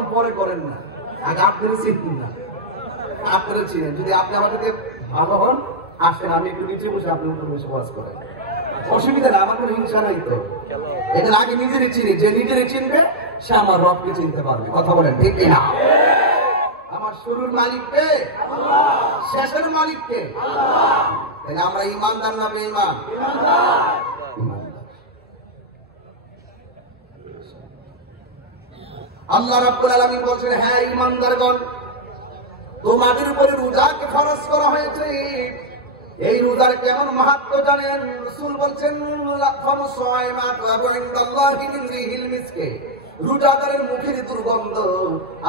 বললাম পরে করেন না, আগে আপনারা চিনুন না, আপনারা চিনেন। যদি আপনি আমাদের ভালো হন, আসেন, আমি একটু নিচে বসে আপনার উপর বসে ওয়াজ করেন, অসুবিধা না, আমার কোনো হিংসা নাই তো। এটা আগে নিজেরই চিনি, যে নিজেরই চিনবে সে আমার রবকে চিনতে পারবে। কথা বলেন ঠিক কিনা? আমার শুরুর মালিককে, শেষের মালিককে। তাহলে আমরা ইমানদার না বেঈমান? আল্লাহ রাব্বুল আলামিন বলছেন, হ্যাঁ ইমানদারগণ, তোমাদের উপরে রোজাকে ফরজ করা হয়েছে। এই রোজার কেমন মাহাত্ম্য জানেন? রাসূল বলছেন, রোজাদারের মুখের দুর্গন্ধ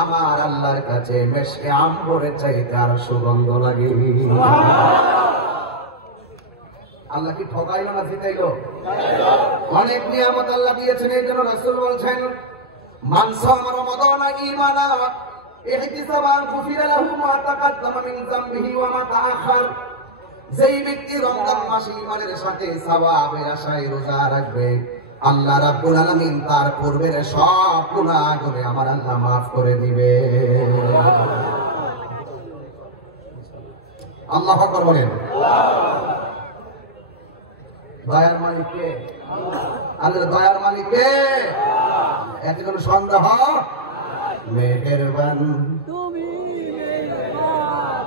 আমার আল্লাহর কাছে মেশকে আম্বরের চাইতে আর সুগন্ধ লাগে। আল্লাহ কি ঠকাইলো না জিতাইলো? অনেক নিয়ামত আল্লাহ দিয়েছেন। এই জন্য রাসূল বলছেন, মান সামা রমাদান ঈমানা ইহতিসাবান গুফিরা লাহু মা তাকাদ্দামা মিন যামবিহি ওয়া মা তাআখার। যেই ব্যক্তি রমজান মাসে ঈমানের সাথে সওয়াবের আশায় রোজা রাখবে, আল্লাহ রাব্বুল আলামিন তার পূর্বের সব গুনাহগুলো আমার আল্লাহ মাফ করে দিবে। আল্লাহু আকবার বলেন। দয়ার মালিক কে? আল্লাহ দয়ার মালিক কে? এতে কোনো সন্দেহ? মেহেরবান তুমি মেহেরবান।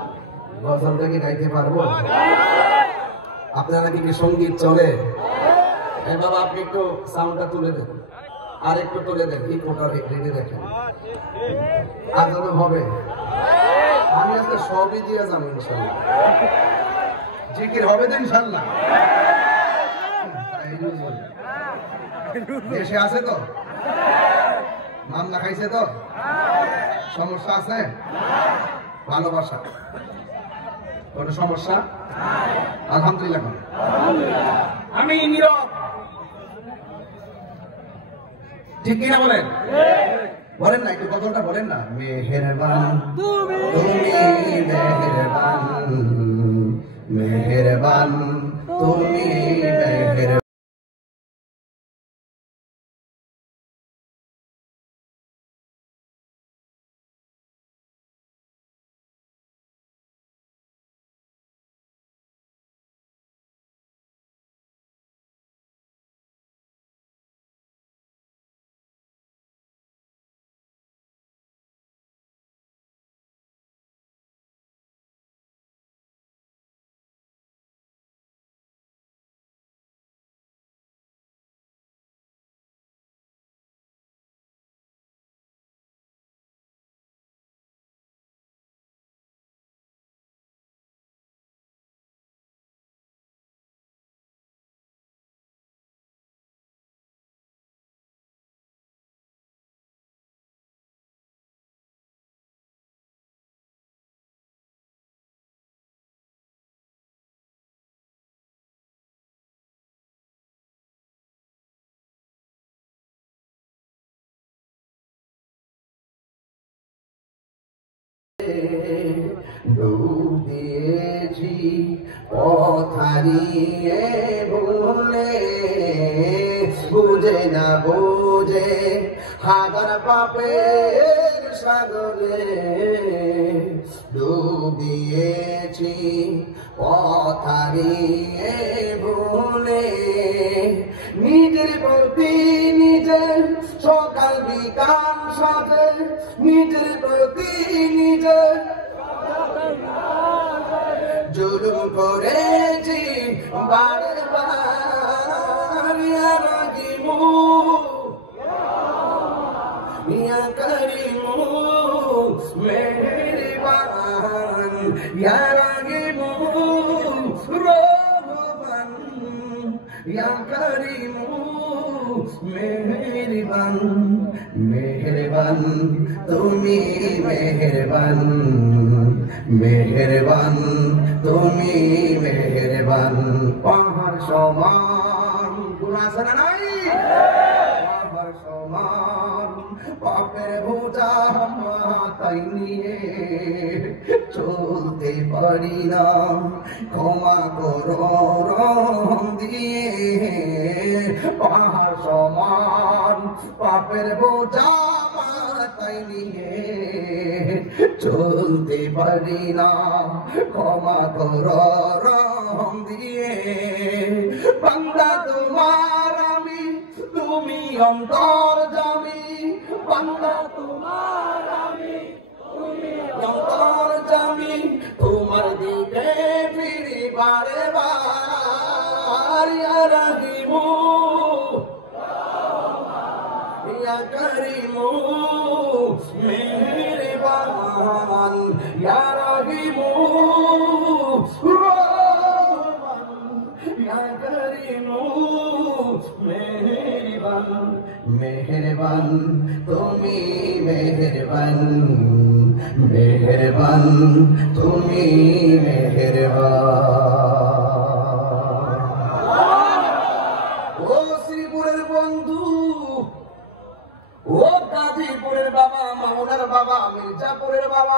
গজলটা কি গাইতে পারবো? আপনারা কি সঙ্গীত চলে? বাবা আপনি একটু সাউন্ডটা তুলে দেন, আর একটু তুলে দেন, কি কোটা রেডি দেখেন, আজও হবে। আমি আজকে সবই দিয়ে যাবো ইনশাল্লাহ। জিকির হবে তো ইনশাল্লাহ? দেশে আছে তো? মামলা খাইছে তো? সমস্যা আছে? ভালোবাসা কোনো সমস্যা? আলহামদুলিল্লাহ। আমি নীরব, ঠিক কিনা বলেন? বলেন না, একটু গজলটা বলেন না। মেহেরবান তুমি মেহেরবান, মেহেরবান তুমি মেহেরবান। ডুবিয়েছি পথারিয়ে ভুলে, বুঝে না বুঝে হাজার পাপের সাগরে। ডুবিয়েছি পথারিয়ে ভুলে, নিজের প্রতি নিজের সকাল বিকাল সাজে, নিজের প্রতি নিজের জুলুম করেছি বারে বার। ইয়া রাহিমু ইয়া করিমু মেহেরবান, ইয়া রাহিমু রহমান, ইয়া করিমু মেহেরবান। মেহেরবান তুমি মেহেরবান, মেহেরবান তুমি মেহেরবান। পাহাড় সমান গুনাহ আছে না নাই? পাহাড় সমান পাপের বোঝা মাথায় নিয়ে চলতে পারি না, ক্ষমা করো রহম দিয়ে। পাহাড় সমান পাপের বোঝা মাথায় নিয়ে চলতে পারি না, ক্ষমা করো রহম দিয়ে। বান্দা তোমার আমি, তুমি অন্তর্যামী, বান্দা তোমার আমি, তুমি অন্তর্যামী, তোমার দিকে ফিরি বারে বার। ইয়া রাহিমু ইয়া করিমু মেহেরবান, ইয়া রাহিমু ইয়া করিমু মেহেরবান, মেহেরবান তুমি মেহেরবান, মেহেরবান তুমি মেহেরবান। ও শ্রীপুরের বন্ধু, ও গাজীপুরের বাবা, মাওনার বাবা, মির্জাপুরের বাবা,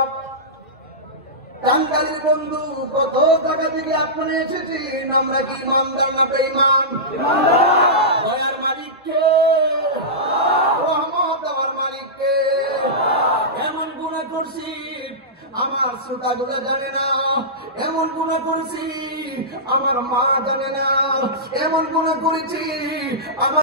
টাঙ্গাইলের বন্ধু, কত জায়গা থেকে আপনারা এসেছেন। আমরা কি ইমানদার না বেঈমান? দয়ার মালিককে, রহমত আমার মালিককে। এমন গুনাহ করছি আমার শ্রোতাগুলো জানে না, এমন গুনাহ করছি আমার মা জানে না, এমন গুনাহ করেছি আমার